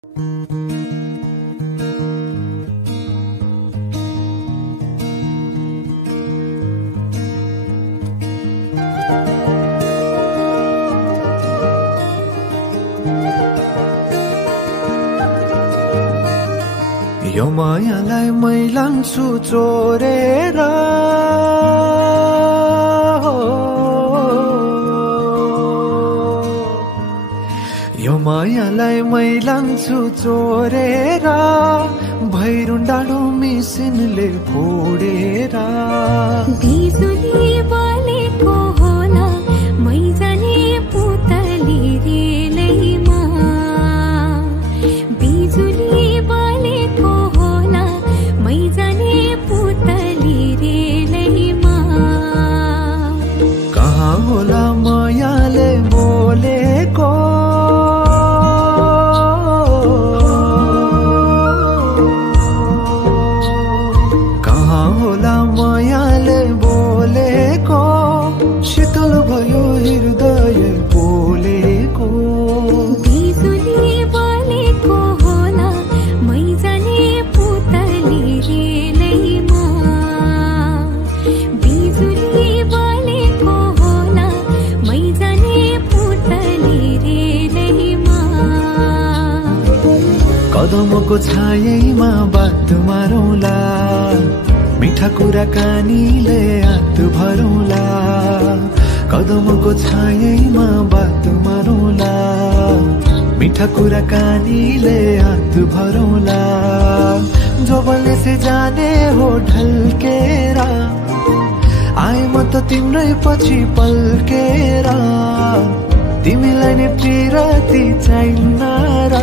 यो मायालाई मै लान्छु चोरेर यो मायालाई मै लान्छु चोरेर भैरुन डाँडो मिसिनले फोडेर बिजुली बलेको होला मै जाने पुतली रेलैमा बिजुली बलेको होला मै जाने पुतली रेलैमा कहाँ होला मायाले बोलेको शीतल भयो हृदय बोलेको बिजुली बलेको होला मै जाने पुतली रेलैमा बिजुली बलेको होला मै जाने पुतली रेलैमा कदमको छायैमा बात मारौँला मिठा कुराकानीले हात भरौँला कदमको छायैमा बात मारौँला मिठा कुराकानीले हात भरौँला जोबनले से जाने हो ढल्केर आए म त तिम्रै पछि पल्केर तिमीलाई नै प्रियति चाहिन्न र